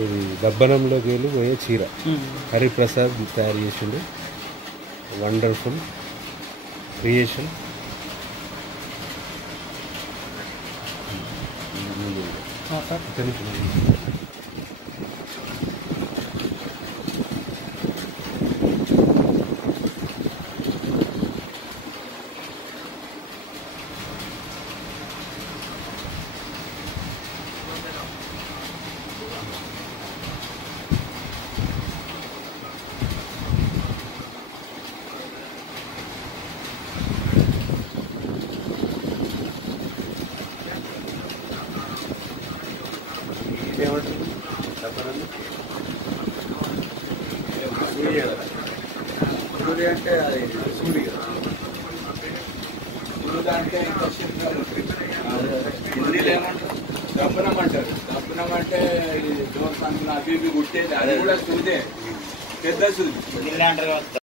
ఇది దబ్బనంలోకి వెళ్ళి పోయే చీర. హరిప్రసాద్ తయారు చేసిండు. Wonderful creation. సూర్య అంటే అది సూర్య సూర్యుడు అంటే హిందీలో ఏమంటారు దప్పనం అంటారు దప్పనం అంటే ఇది దోస్ అవి ఇవి కుట్టేది అది కూడా సూదే పెద్ద సూది